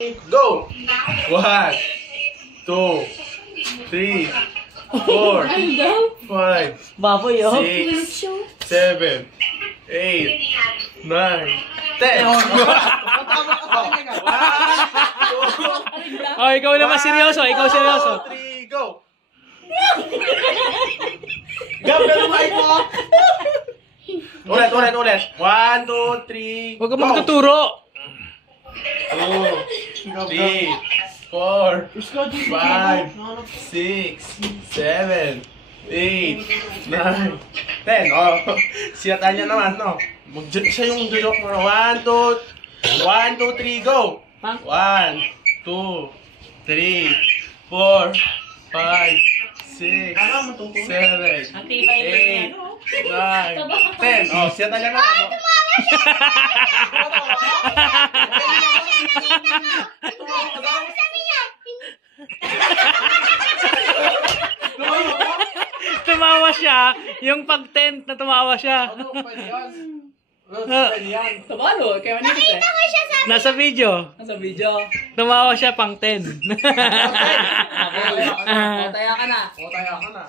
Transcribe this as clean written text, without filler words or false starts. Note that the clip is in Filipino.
Go! 1, 2, 3, 4, 5, Baboy, oh. 6, 7, 8, 9, 10. Oh, ikaw naman seryoso. Ikaw seryoso. 3, go! Gab, ganun kayo mo. Ulit. 1, 2, 3, Huwag ka magtuturo. 2, 3, 4, 5, 6, 7, 8, 9, 10. Oh, siya Tanya naman, no? Siya yung joke mo. 1, 2, 3, go! 1, 2, 3, 4, 5, 6, 7, 8, 9, 10. Oh, siya Tanya naman, no? Tumawa siya. Yung pag-tent na tumawa siya. Tumalo, kaya manipis eh. Nasa video. Nasa video. Tumawa siya pang 10. Taya ka na. O, tayo ka na.